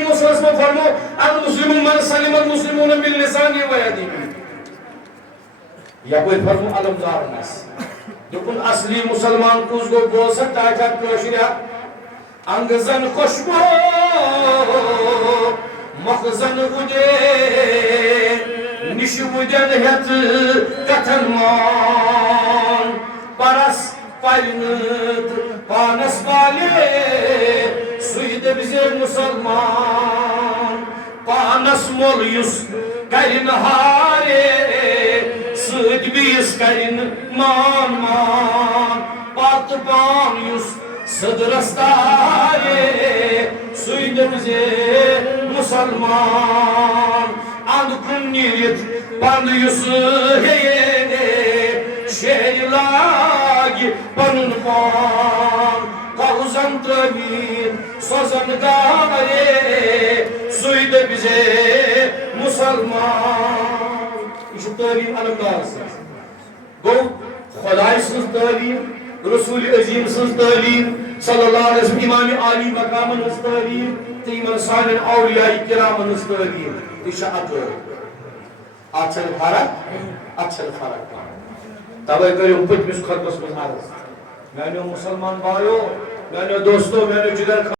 حکیم صلی اللہ علیہ وسلم فرمو المسلم من سلم المسلمون من لسانه و یده یا کوئی فرمو علمدار ناس دکن اصلی مسلمان کس گو گوسط تاکت کوشریا انگزن خوشبو مخزن گجے نشبودن ہت کتن مان پرس پلنت پانس والے سوید بزر مسلمان پانس مولیس کرن ہارے سوید بیس کرن مان مان پات پان یس صدرستارے سوید بزر مسلمان اند کن نیت پند یس ہینے شیر لاگی پنن پان کاغذن ترمین سوزن دارے سوید بزے مسلمان یہ تعلیم علمدار سے گو خدای سنس تعلیم رسول عظیم سنس تعلیم صلی اللہ علیہ وسلم امام عالی مقام ہنس تعلیم تیمن سالن اولیاء کرام ہنس تعلیم یہ اچھل فرق توے کرو پتمس خطبس من عرض میانو مسلمان بھائیو میانو دوستو میانو جگر